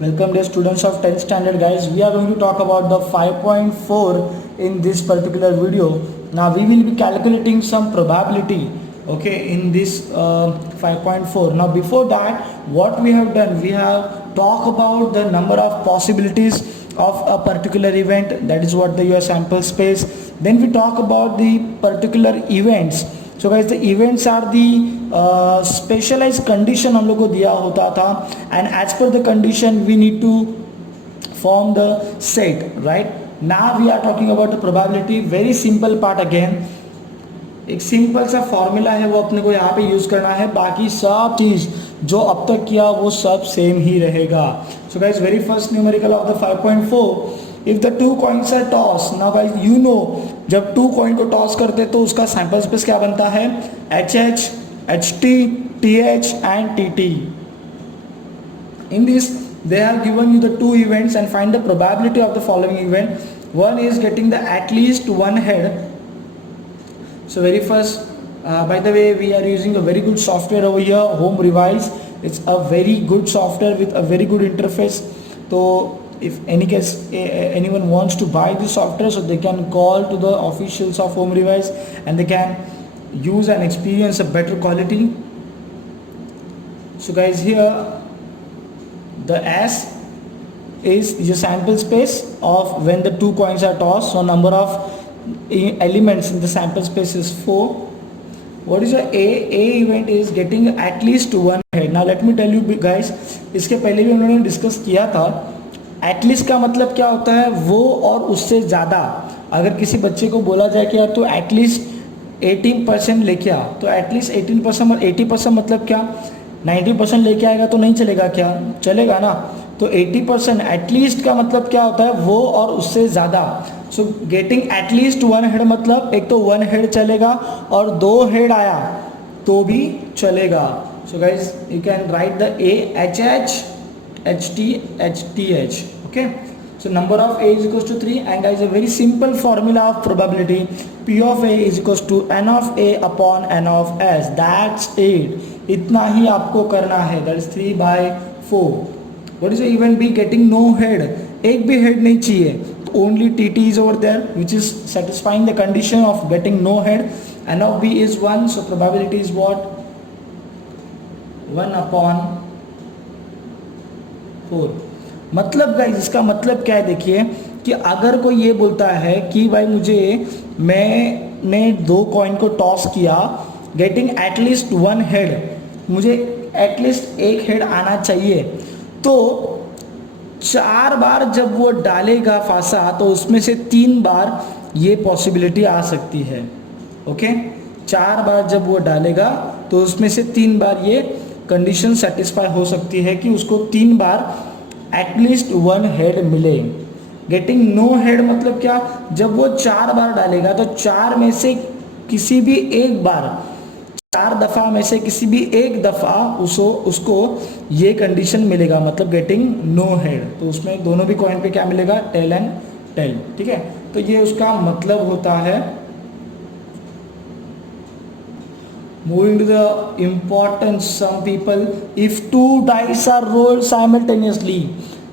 Welcome dear students of 10th standard guys. We are going to talk about the 5.4 in this particular video. Now we will be calculating some probability okay in this 5.4. Now before that what we have done, we have talked about the number of possibilities of a particular event, that is what the your sample space. Then we talk about the particular events. So guys, the events are the specialized condition हम लोग को दिया होता था, and as per the condition we need to form the set, right? Now we are talking about the probability. Very simple part again. एक simple सा formula है वो अपने को यहाँ पे यूज करना है, बाकी सब चीज जो अब तक किया वो सब सेम ही रहेगा. So guys, very first numerical of the 5.4, if the two coins are toss. Now guys you know, जब टू कॉइन को टॉस करते तो उसका सैंपल स्पेस क्या बनता है? H H, H T, T H and T T. In this they have given you the two events and find the probability of the following event. One is getting the at least one head. So very first, by the way, we are using a very good software over here, Home Revise. It's a very good software with a very good interface. So if any case anyone wants to buy this software, so they can call to the officials of Home Revise and they can use and experience a better quality. So guys, here the S is your sample space of when the two coins are tossed. So number of elements in the sample space is 4. What is your A? A event is getting at least one head. Now let me tell you guys, इसके पहले भी हम लोगों ने discuss किया था. At least का मतलब क्या होता है? वो और उससे ज़्यादा. अगर किसी बच्चे को बोला जाए कि यार तो एटलीस्ट 18% लेके आ, तो एटलीस्ट 18% और 80% मतलब क्या? 90% लेके आएगा तो नहीं चलेगा क्या? चलेगा ना. तो 80% एटलीस्ट का मतलब क्या होता है? वो और उससे ज़्यादा. So getting at least one head मतलब एक तो वन हेड चलेगा और दो हेड आया तो भी चलेगा. सो guys you can write the A H H, H T H. Okay, so number of A is equals to 3, and guys a very simple formula of probability, P of A is equals to N of A upon N of S. That's it. इतना ही आपको करना है. That is 3/4. What is the event B? Getting no head. एक भी head नहीं चाहिए. Only TT is over there, which is satisfying the condition of getting no head. N of B is 1, so probability is what? 1/4. मतलब guys इसका मतलब क्या है? देखिए कि अगर कोई ये बोलता है कि भाई मैंने दो कॉइन को टॉस किया, गेटिंग एटलीस्ट वन हेड, मुझे एटलीस्ट एक हेड आना चाहिए, तो 4 बार जब वो डालेगा फासा तो उसमें से 3 बार ये पॉसिबिलिटी आ सकती है. ओके, 4 बार जब वो डालेगा तो उसमें से 3 बार ये कंडीशन सेटिस्फाई हो सकती है कि उसको 3 बार एटलीस्ट वन हेड मिले. गेटिंग नो हेड मतलब क्या? जब वो 4 बार डालेगा तो 4 में से किसी भी एक बार, 4 दफ़ा में से किसी भी एक दफ़ा उसको ये कंडीशन मिलेगा, मतलब गेटिंग नो हेड. तो उसमें दोनों भी कॉइन पे क्या मिलेगा? Tail and tail. ठीक है, तो ये उसका मतलब होता है. Moving to the importance, some people, if 2 dice are rolled simultaneously.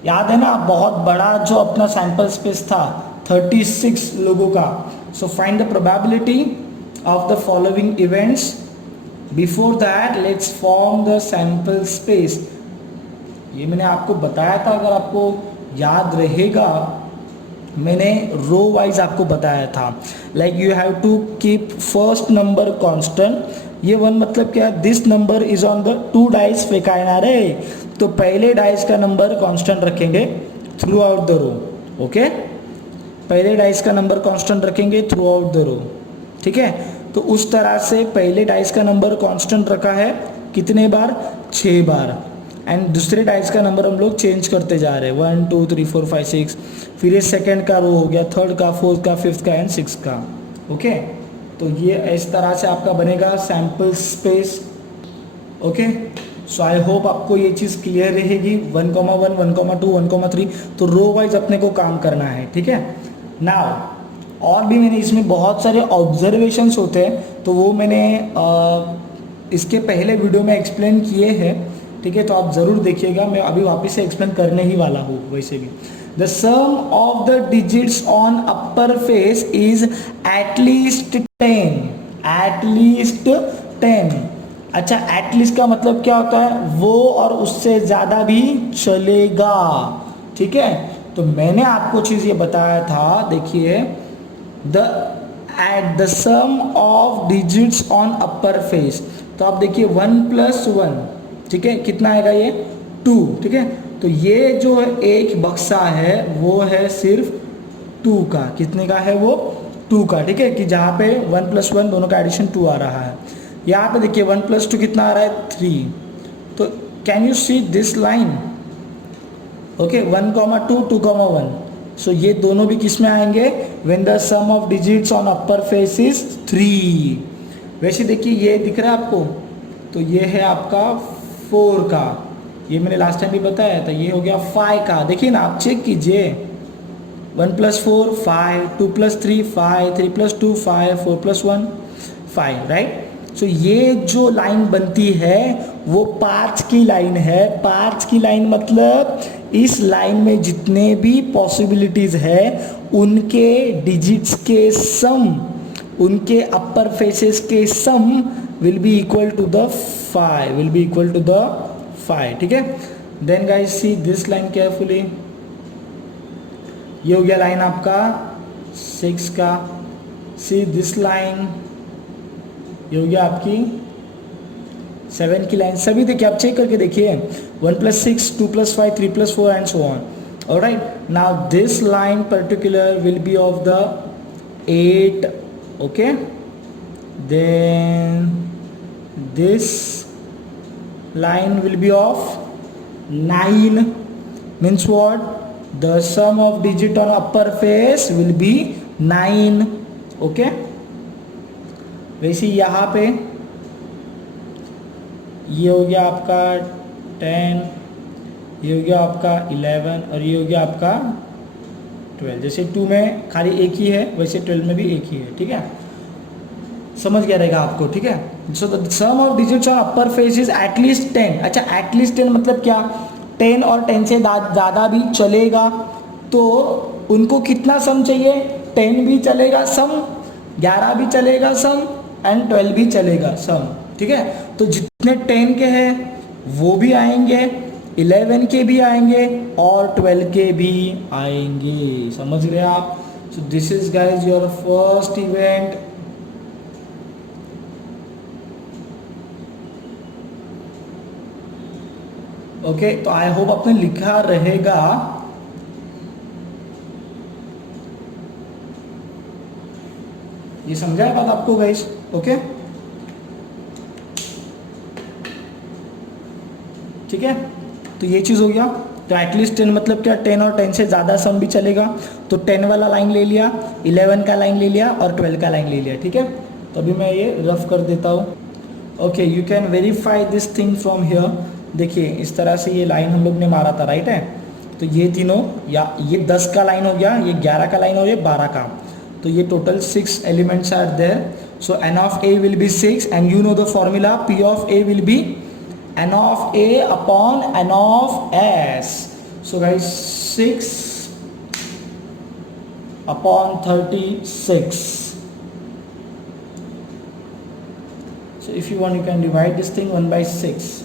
याद है ना बहुत बड़ा जो अपना सैंपल स्पेस था 36 लोगों का. So find the probability of the following events. Before that let's form the sample space. ये मैंने आपको बताया था, अगर आपको याद रहेगा मैंने रो वाइज आपको बताया था. Like you have to keep first number constant. ये वन मतलब क्या है? This number is on the 2 dice फेंकाना रे, तो पहले डाइस का नंबर कांस्टेंट रखेंगे throughout the row. Okay, पहले डाइस का नंबर कांस्टेंट रखेंगे थ्रू आउट द रो. ठीक है, तो उस तरह से पहले डाइस का नंबर कांस्टेंट रखा है कितने बार? 6 बार. एंड दूसरे डाइस का नंबर हम लोग चेंज करते जा रहे हैं, 1 2 3 4 5 6. फिर ये सेकेंड का रो हो गया, थर्ड का, फोर्थ का, फिफ्थ का एंड सिक्स का. ओके, तो ये इस तरह से आपका बनेगा sample space. Okay, so I hope आपको ये चीज़ क्लियर रहेगी. 1,1, 1,2, 1,3, तो रो वाइज अपने को काम करना है. ठीक है, नाउ और भी मैंने इसमें बहुत सारे ऑब्जर्वेशंस होते हैं, तो वो मैंने इसके पहले वीडियो में एक्सप्लेन किए हैं. ठीक है, तो आप ज़रूर देखिएगा, मैं अभी वापस से एक्सप्लेन करने ही वाला हूँ वैसे भी। The sum of the digits on upper face is at least 10, at least 10। अच्छा, एटलीस्ट का मतलब क्या होता है, वो और उससे ज़्यादा भी चलेगा, ठीक है। तो मैंने आपको चीज़ ये बताया था, देखिए, the eight the sum of digits on upper face, तो आप देखिए 1 + 1, ठीक है, कितना आएगा ये 2, ठीक है। तो ये जो है एक बक्सा है वो है सिर्फ 2 का, कितने का है वो 2 का, ठीक है, कि जहाँ पे 1 + 1 दोनों का एडिशन 2 आ रहा है। यहाँ पे देखिए 1 + 2 कितना आ रहा है 3। तो can you see this line, okay, 1, 2, 2, 1। So ये दोनों भी किस में आएंगे, when the sum of digits on upper face is 3। वैसे देखिए ये दिख रहा है आपको, तो ये है आपका 4 का, ये मैंने लास्ट टाइम भी बताया था, ये हो गया 5 का। देखिए ना, आप चेक कीजिए, 1 + 4 5, 2 + 3 5, 3 + 2 5, 4 + 1 5, राइट। सो ये जो लाइन बनती है वो 5 की लाइन है। 5 की लाइन मतलब इस लाइन में जितने भी पॉसिबिलिटीज है उनके डिजिट्स के सम, उनके अपर फेसेस के sum will be equal to the 5, will be equal to the 5, ठीक है। Then guys see this line carefully, ये हो गया लाइन आपका 6 का। सी दिस लाइन, ये हो गया आपकी 7 की लाइन। सभी देखिए, आप चेक करके देखिए, 1 + 6, 2 + 5, 3 + 4 and so on. Alright, now this line particular will be of the 8, okay. Then this line will be of 9, means what, the sum of digit on upper face will be 9, okay। वैसे यहाँ पे ये हो गया आपका 10, ये हो गया आपका 11 और ये हो गया आपका 12। जैसे 2 में खाली एक ही है, वैसे 12 में भी एक ही है, ठीक है, समझ गया रहेगा आपको, ठीक है। So the sum of digits on upper face is at least 10। अच्छा, एटलीस्ट 10 मतलब क्या, 10 और 10 से ज़्यादा भी चलेगा, तो उनको कितना सम चाहिए, 10 भी चलेगा सम, 11 भी चलेगा सम एंड 12 भी चलेगा सम, ठीक है। तो जितने 10 के हैं वो भी आएंगे, 11 के भी आएंगे और 12 के भी आएंगे, समझ रहे आप। So this is guys your first event. Okay, तो आई होप आपने लिखा रहेगा। ये समझा है बात आपको गाइस, ओके, ठीक है। तो ये चीज़ हो गया। तो एटलीस्ट 10 मतलब क्या, 10 और 10 से ज़्यादा सम भी चलेगा, तो 10 वाला लाइन ले लिया, 11 का लाइन ले लिया और 12 का लाइन ले लिया, ठीक है। तो अभी मैं ये रफ कर देता हूँ। Okay, you can verify this thing from here. देखिए इस तरह से ये लाइन हम लोग ने मारा था, राइट है। तो ये तीनों, या ये 10 का लाइन हो गया, ये 11 का लाइन हो गया, 12 का, तो ये total 6 elements are there. So n of a will be 6 and you know the formula, p of a will be n of a upon n of s. So guys, 6 upon 36. So if you want you can divide this thing 1/6।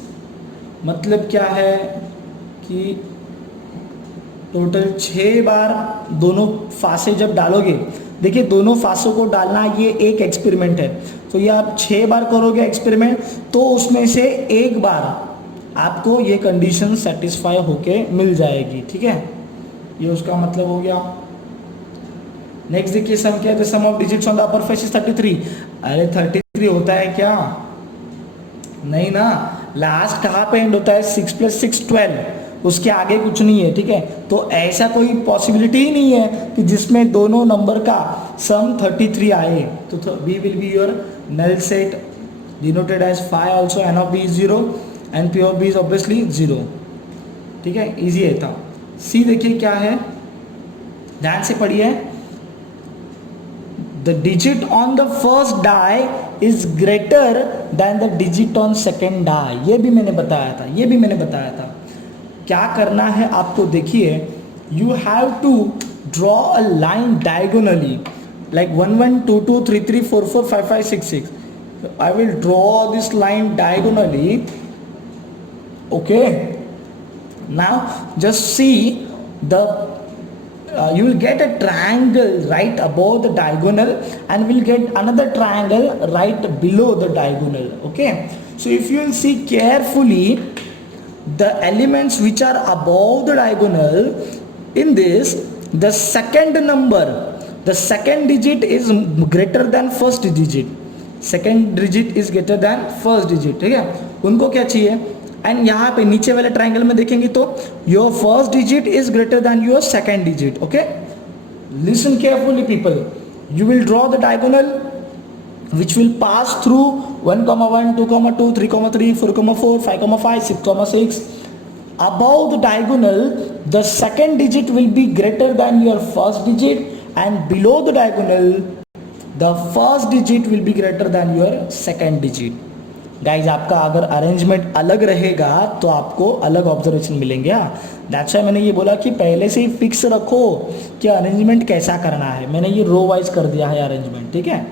मतलब क्या है कि total 6 बार दोनों फासे जब डालोगे, देखिए दोनों फासों को डालना ये एक एक्सपेरिमेंट है। तो ये आप 6 बार करोगे एक्सपेरिमेंट, तो उसमें से एक बार आपको ये कंडीशन सेटिस्फाई होके मिल जाएगी, ठीक है। ये उसका मतलब हो गया। नेक्स्ट देखिए सम क्या है, sum of digits on the upper face is 33। अरे 33 होता है क्या, नहीं ना, लास्ट कहाँ पे एंड होता है, 6 + 6 12, उसके आगे कुछ नहीं है, ठीक है। तो ऐसा कोई पॉसिबिलिटी ही नहीं है कि जिसमें दोनों नंबर का सम 33 आए। तो B will be your null set denoted as 5 also, n of b is 0 and p of b is obviously 0, ठीक है, इजी है था। C देखिए क्या है, ध्यान से पढ़िए, the digit on the first die is greater than the digit on second die. ये भी मैंने बताया था। क्या करना है आपको, देखिए, you have to draw a line diagonally like 1 1 2 2 3 3 4 4 5 5 6 6. So I will draw this line diagonally. Okay, now just see the you will get a triangle right above the diagonal and will get another triangle right below the diagonal. Okay, so if you will see carefully the elements which are above the diagonal, in this the second number, the second digit is greater than first digit, second digit is greater than first digit, ठीक है, उनको क्या चाहिए। And यहाँ पे नीचे वाले triangle में देखेंगे तो your first digit is greater then your second digit. Okay, listen carefully people, you will draw the diagonal which will pass through 1, 1, 2, 2, 3, 3, 4, 4, 5, 5, 6, 6. Above the diagonal, the second digit will be greater than your first digit, and below the diagonal, the first digit will be greater than your second digit. Guys, आपका अगर arrangement अलग रहेगा तो आपको अलग observation मिलेंगे। That's why मैंने ये बोला कि पहले से ही फिक्स रखो कि अरेंजमेंट कैसा करना है। मैंने ये रो वाइज कर दिया है अरेंजमेंट, ठीक है।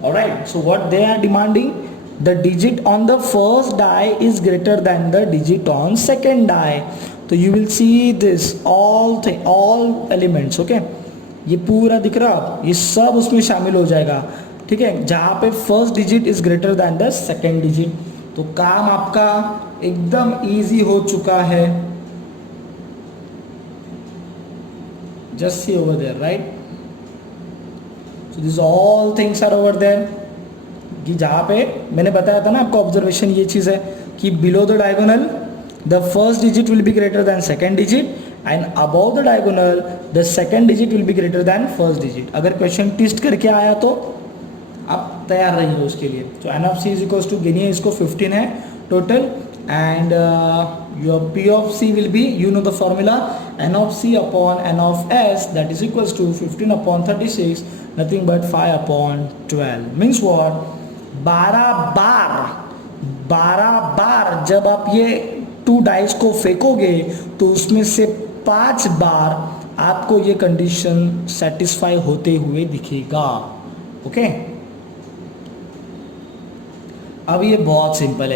Alright, so what they are demanding, the digit on the first die is greater than the digit on second die. तो you will see this all elements, okay, ये पूरा दिख रहा, ये सब उसमें शामिल हो जाएगा, ठीक है, जहाँ पे first digit is greater than the second digit. तो काम आपका एकदम इजी हो चुका है। Just see over there, right. So these all things are over there, कि जहाँ पे मैंने बताया था ना आपको ऑब्जर्वेशन ये चीज़ है कि below the diagonal the first digit will be greater than second digit and above the diagonal the second digit will be greater than first digit. अगर क्वेश्चन ट्विस्ट करके आया तो आप तैयार रहिए उसके लिए। तो N of C is equals to, गिनिए इसको, 15 है total, and your P of C will be, you know the formula, N of C upon N of S, that is equals to 15 upon 36, nothing but 5 upon 12. means what, 12 बार जब आप ये 2 dice को फेंकोगे तो उसमें से 5 बार आपको ये कंडीशन सेटिस्फाई होते हुए दिखेगा। ओके, अब ये बहुत सिंपल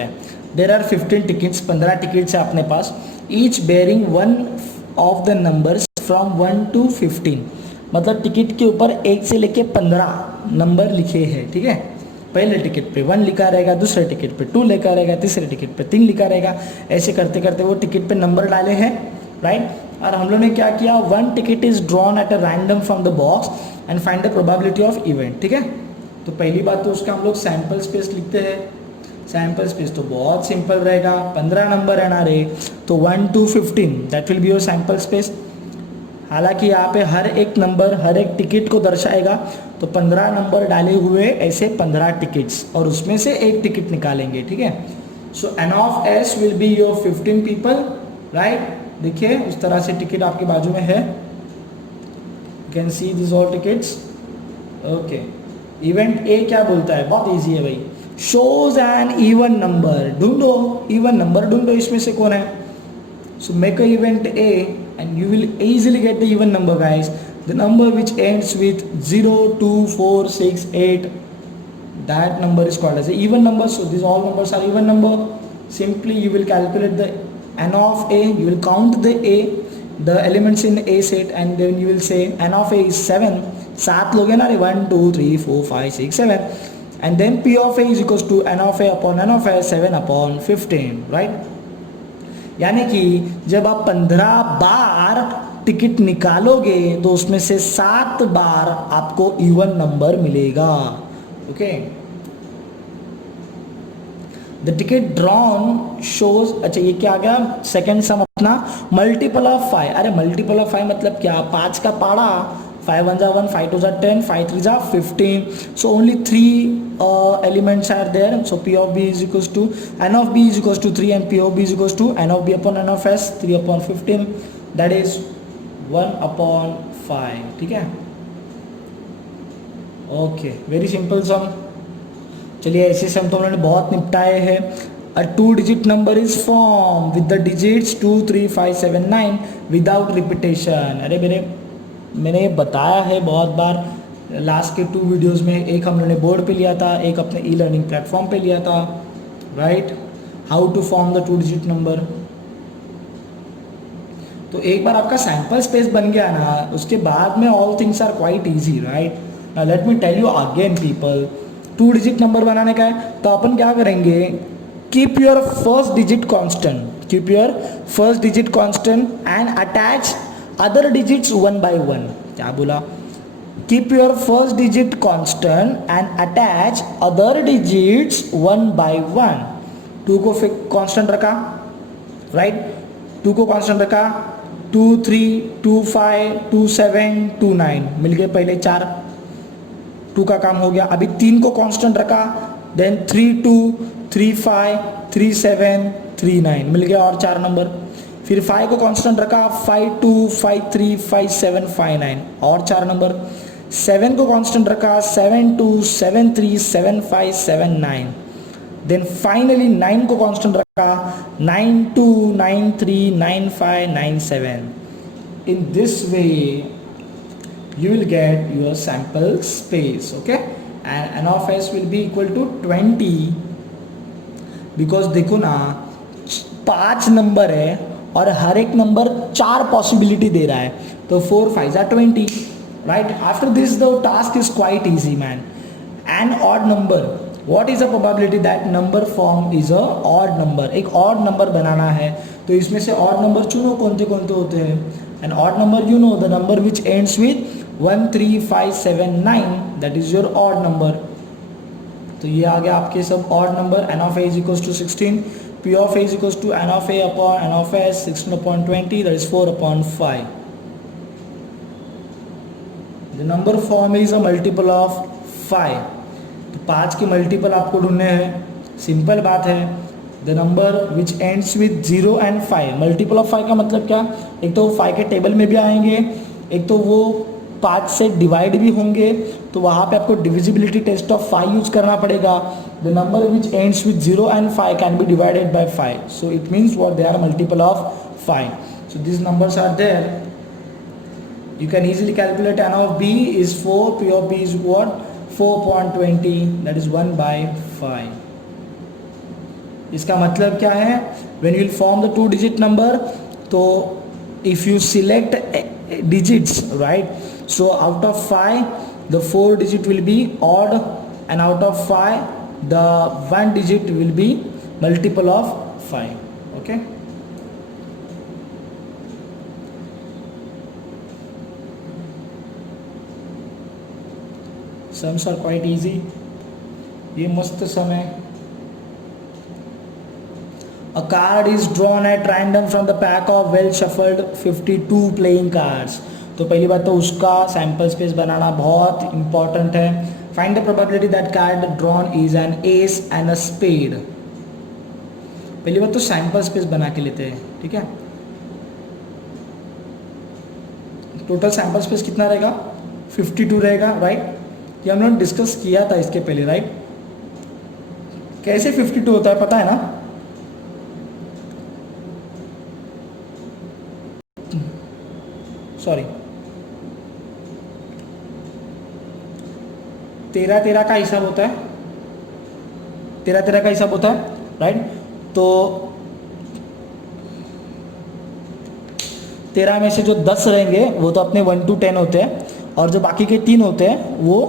है, देयर आर 15 टिकट्स, 15 टिकट्स है अपने पास, each bearing one of the numbers from 1 to 15, मतलब टिकट के ऊपर 1 से लेके 15 नंबर लिखे हैं, ठीक है। पहले टिकट पे 1 लिखा रहेगा, दूसरे टिकट पे 2 लिखा रहेगा, तीसरे टिकट पे 3 लिखा रहेगा, ऐसे करते करते वो टिकट पे नंबर डाले हैं, राइट। और हम लोग ने क्या किया, 1 ticket is drawn at a random from the box and find the probability of event, ठीक है। तो पहली बात तो उसका हम लोग सैम्पल स्पेस लिखते हैं। सैम्पल स्पेस तो बहुत सिंपल रहेगा, 15 नंबर है ना रे, तो 1 to 15 that will be your sample space. हालांकि यहाँ पे हर एक नंबर हर एक टिकट को दर्शाएगा, तो 15 नंबर डाले हुए ऐसे 15 टिकट्स, और उसमें से एक टिकट निकालेंगे, ठीक है। So N of S will be your 15 people, right. देखिए उस तरह से टिकट आपके बाजू में है, you can see this all tickets. Okay, event A क्या बोलता है, बहुत इजी है भाई, शोज एन इवन नंबर, ढूंढो इवन नंबर, ढूंढो इसमें से कौन है। So make a event A and you will easily get the even number, guys. The number which ends with 0 2 4 6 8, that number is called as a even number. So these all numbers are even number. Simply you will calculate the n of a, you will count the elements in a set, and then you will say n of a is 7, 7 लोगे ना रे, 1 2 3 4 5 6 7, and then p of a is equals to n of a upon n of a, 7 upon 15, right। यानी कि जब आप 15 बार ticket निकालोगे तो उसमें से 7 बार आपको इवन नंबर मिलेगा। Okay, the ticket drawn shows, अच्छा ये क्या आ गया, सेकेंड सम अपना मल्टीपल ऑफ 5। अरे मल्टीपल ऑफ 5 मतलब क्या, 5 का पाड़ा, 5 1 जा 1, 5 2 जा 10, 5 3 जा 15, so only 3 elements are there. So p of b is equals to n of b is equals to 3, and p of b is equals to n of b upon n of s, 3 upon 15, that is 1 upon 5, ठीक है। Okay, very simple सम। चलिए ऐसे सम तो हमने बहुत निपटाए हैं। अ 2 digit number is form with the digits 2 3 5 7 9 without repetition. अरे मैंने ये बताया है बहुत बार लास्ट के 2 वीडियोस में। एक हम लोगों ने बोर्ड पे लिया था, एक अपने ई लर्निंग प्लेटफॉर्म पे लिया था, right, how to form the 2 digit number. तो एक बार आपका सैंपल स्पेस बन गया ना, उसके बाद में all things are quite easy, right. Now let me tell you again people, 2 digit number बनाने का है तो अपन क्या करेंगे, keep your first digit constant, keep your first digit constant and attach other digits 1 by 1। क्या बोला, keep your first digit constant and attach other digits 1 by 1। 2 को कांस्टेंट रखा, राइट, 2 को कांस्टेंट रखा, 2 3 2 5 2 7 2 9 मिल गए पहले 4, 2 का काम हो गया। अभी 3 को कांस्टेंट रखा, देन 3 2 3 5 3 7 3 9 मिल गया और 4 नंबर। फिर 5 को कांस्टेंट रखा, 5 2 5 3 5 7 5 9 और 4 नंबर। 7 को कांस्टेंट रखा, 7 2 7 3 7 5 7 9। देन फाइनली 9 को कांस्टेंट रखा, 9 2 9 3 9 5 9 7। इन this way you will get your sample space, okay, and n of s will be equal to 20 because देखो ना 5 नंबर है और हर एक नंबर 4 पॉसिबिलिटी दे रहा है, तो 4 5 are 20, right? After this the task is quite easy man. An odd number, what is the probability that number form is a odd number? एक odd number बनाना है तो इसमें से odd number चुनो कौन से होते हैं। An odd number, you know, the number which ends with 1 3 5 7 9, that is your odd number। तो ये आ गया आपके सब odd number। n of a is equals to 16, p of a is equals to n of a upon n of s, 16 upon 20, that is 4 upon 5। The number form is a multiple of 5, तो 5 के multiple आपको ढूंढने हैं, simple बात है। The number which ends with 0 and 5, multiple of 5 का मतलब क्या, एक तो 5 के टेबल में भी आएंगे, एक तो वो 5 से डिवाइड भी होंगे, तो वहाँ पे आपको डिविजिबिलिटी टेस्ट ऑफ 5 यूज करना पड़ेगा। The number which ends with 0 and 5 can be divided by 5, so it means what, they are multiple of 5, so this numbers are there. You can easily calculate n of b is 4, p of b is what, 4.20, that is 1 by 5। इसका मतलब क्या है, when you will form the 2 digit number, तो if you select digits, right, so out of 5 the 4 digit will be odd and out of 5 the 1 digit will be multiple of 5, okay। Sums are quite easy, ये मस्त सम है। A card is drawn at random from the pack of well shuffled 52 playing cards। तो पहली बात तो उसका sample space बनाना बहुत important है। Find the probability that card drawn is an ace and a spade. पहली बात तो सैम्पल स्पेस बना के लेते हैं, ठीक है। टोटल सैम्पल स्पेस कितना रहेगा, 52 रहेगा, राइट। ये हम लोग डिस्कस किया था इसके पहले, राइट। कैसे 52 होता है पता है ना, सॉरी 13 का हिसाब होता है, 13 का हिसाब होता है, राइट। तो 13 में से जो 10 रहेंगे वो तो अपने 1 to 10 होते हैं, और जो बाकी के 3 होते हैं वो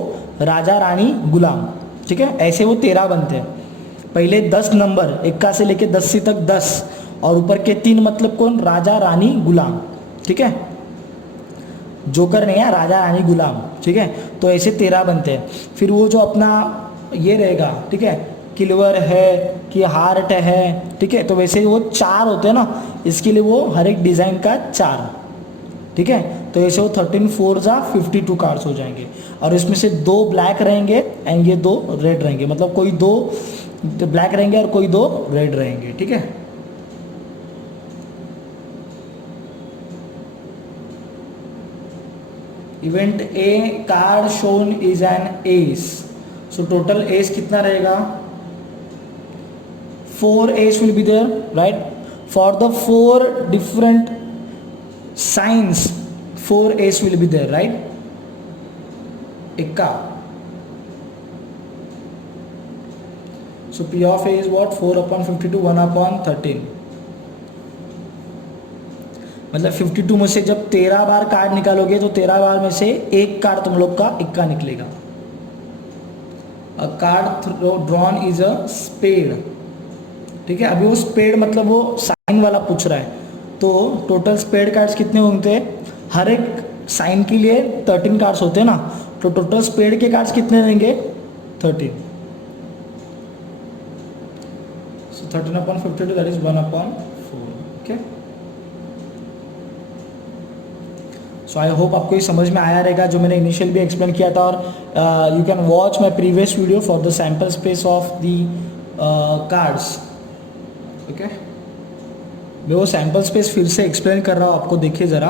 राजा रानी गुलाम, ठीक है। ऐसे वो 13 बनते हैं। पहले 10 नंबर, 1 से लेके 10 तक 10, और ऊपर के 3 मतलब कौन, राजा रानी गुलाम, ठीक है। जोकर नहीं है, राजा रानी गुलाम, ठीक है। तो ऐसे 13 बनते हैं। फिर वो जो अपना ये रहेगा, ठीक है, किलवर है कि हार्ट है, ठीक है। तो वैसे वो 4 होते हैं ना, इसके लिए वो हर एक डिज़ाइन का 4, ठीक है। तो ऐसे वो 13 4 जा 52 कार्ड्स हो जाएंगे, और इसमें से 2 ब्लैक रहेंगे एंड ये 2 रेड रहेंगे, मतलब कोई 2 ब्लैक रहेंगे और कोई 2 रेड रहेंगे, ठीक है। Event A card shown is an S, so total S कितना रहेगा, 4 ace will be there, right? For the 4 different signs 4 ace will be there, right? Ikka. So P of A is what? 4 upon 52, 1 upon 13. मतलब 52 में से जब 13 बार card निकालोगे तो 13 बार में से एक कार्ड तुम लोग का इक्का निकलेगा. A card drawn is a spade. ठीक है, अभी वो स्पेड मतलब वो साइन वाला पूछ रहा है, तो टोटल स्पेड कार्ड्स कितने होंगे, हर एक साइन के लिए 13 कार्ड्स होते हैं ना, तो टोटल स्पेड के कार्ड्स कितने रहेंगे, 13. सो 13 upon 52 that is 1 upon 4. Okay, so I hope आपको ये समझ में आया रहेगा जो मैंने इनिशियल भी एक्सप्लेन किया था. और you can watch my previous video for the sample space of the cards. Okay, मैं वो सैम्पल स्पेस फिर से एक्सप्लेन कर रहा हूँ आपको. देखिए ज़रा,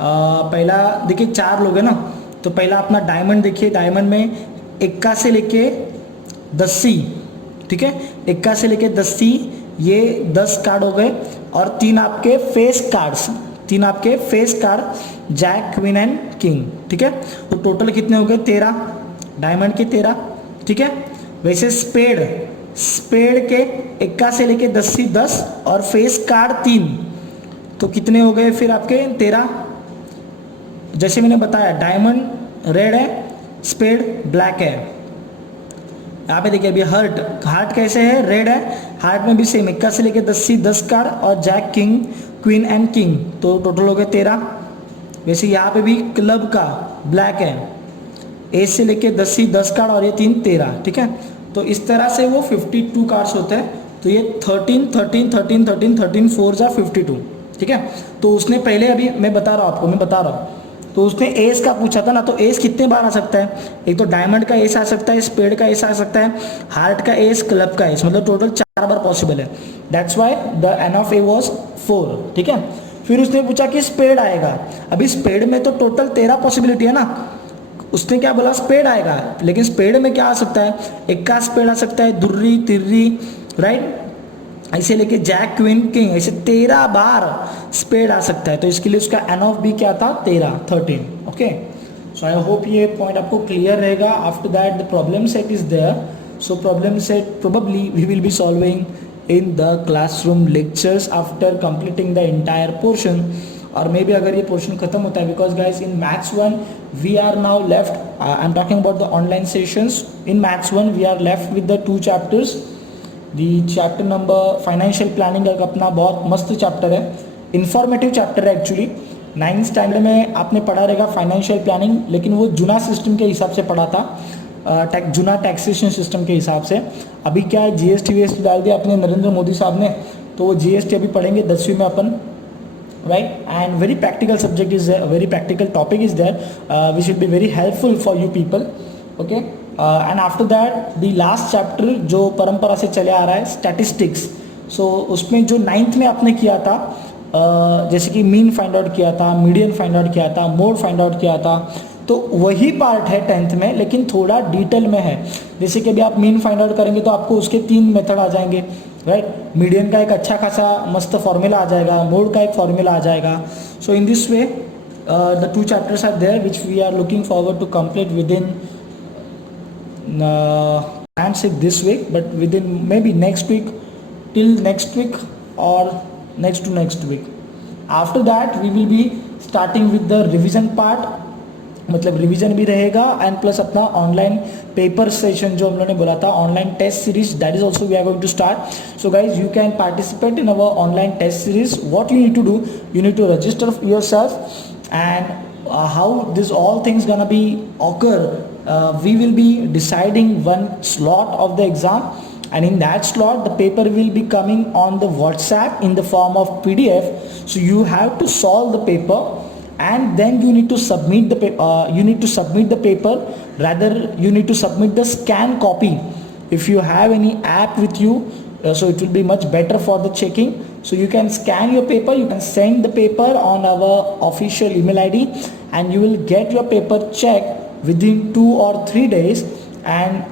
पहला देखिए 4 लोग हैं ना, तो पहला अपना डायमंड देखिए. डायमंड में इक्का से लेके 10C, ठीक है, इक्का से लेके 10C, ये 10 कार्ड हो गए. और 3 आपके फेस कार्ड्स, 3 आपके face card jack, queen and king. ठीक है, तो टोटल कितने हो गए, 13. डायमंड के 13. ठीक है, वैसे स्पेड के इक्का से लेके 10C 10 और फेस कार्ड 3, तो कितने हो गए फिर आपके 13. जैसे मैंने बताया, डायमंड रेड है, स्पेड ब्लैक है. यहाँ पे देखिए अभी हार्ट कैसे है, रेड है. हार्ट में भी सेम इक्का से लेके 10C 10 कार्ड और jack, king, queen and king, तो टोटल हो गए 13. वैसे यहाँ पे भी क्लब का ब्लैक है, ए से लेके 10C 10 कार्ड और ये 3 13. ठीक है, तो इस तरह से वो 52 कार्ड्स होते हैं. तो ये 13 13 13 13 13 4 जा 52. ठीक है, तो उसने पहले, अभी मैं बता रहा हूँ, तो उसने एस का पूछा था ना, तो एस कितने बार आ सकता है, एक तो डायमंड का एस आ सकता है, स्पेड का एस आ सकता है, हार्ट का एस, क्लब का एस, मतलब टोटल 4 बार पॉसिबल है. That's why the n of A was 4. ठीक है, फिर उसने पूछा कि स्पेड आएगा. अभी स्पेड में तो टोटल 13 पॉसिबिलिटी है ना, उसने क्या बोला, स्पेड आएगा. लेकिन स्पेड में क्या आ सकता है, इक्का स्पेड आ सकता है, दुर्री, तिर्री, राइट, ऐसे लेके जैक, क्वीन, किंग, ऐसे 13 बार स्पेड आ सकता है. तो इसके लिए उसका एन ऑफ बी क्या था, 13. ओके, सो आई होप ये पॉइंट आपको क्लियर रहेगा. After that the problem set is there. So problem set probably we will be solving in the classroom lectures after completing the entire portion. और maybe अगर ये portion खत्म होता है, because guys in maths 1 we are now left, I am talking about the online sessions. In maths 1 we are left with the 2 chapters. The chapter number financial planning एक अपना बहुत मस्त chapter है, इंफॉर्मेटिव चैप्टर है actually. 9th standard में आपने पढ़ा रहेगा फाइनेंशियल प्लानिंग, लेकिन वो जूना सिस्टम के हिसाब से पढ़ा था, जूना टैक्सेशन सिस्टम के हिसाब से. अभी क्या है, GST वीएसटी डाल दिया अपने नरेंद्र मोदी साहब ने, तो वो GST अभी पढ़ेंगे 10वीं में अपन, right? And very practical subject is there, a very practical topic is there, which will be very helpful for you people. Okay, and after that the last chapter जो परंपरा से चले आ रहा है, statistics. So उसमें जो 9th में आपने किया था, जैसे कि मीन फाइंड आउट किया था, मीडियन फाइंड आउट किया था, मोड फाइंड आउट किया था, तो वही पार्ट है 10th में, लेकिन थोड़ा डिटेल में है. जैसे कि अभी आप मीन फाइंड आउट करेंगे तो आपको उसके 3 मेथड आ जाएंगे, राइट. मीडियन का एक अच्छा खासा मस्त फॉर्मूला आ जाएगा, मोड का एक फॉर्मूला आ जाएगा. So in this way the 2 chapters are there which we are looking forward to complete within, can't say this week, but within maybe next week, till next week or next to next week. After that we will be starting with the revision part, मतलब revision भी रहेगा and plus अपना online paper session जो हम लोगों ने बोला था, online test series, that is also we are going to start. So guys you can participate in our online test series. What you need to do, you need to register yourself and how this all things gonna be occur, we will be deciding one slot of the exam, and in that slot the paper will be coming on the WhatsApp in the form of PDF. So you have to solve the paper and then you need to submit the paper, rather you need to submit the scan copy if you have any app with you, so it will be much better for the checking. So you can scan your paper, you can send the paper on our official email ID, and you will get your paper checked within 2 or 3 days, and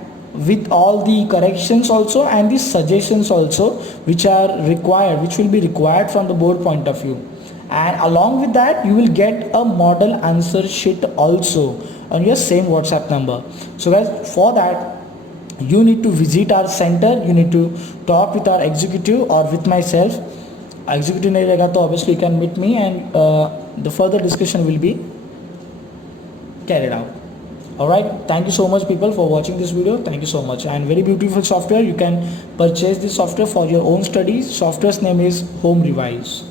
with all the corrections also and the suggestions also which will be required from the board point of view. And along with that, you will get a model answer sheet also on your same WhatsApp number. So guys, for that you need to visit our center, you need to talk with our executive or with myself. Executive nahi rahega to obviously you can meet me, and the further discussion will be carried out. Alright, thank you so much people for watching this video. Thank you so much. And very beautiful software, you can purchase this software for your own studies. Software's name is Home Revise.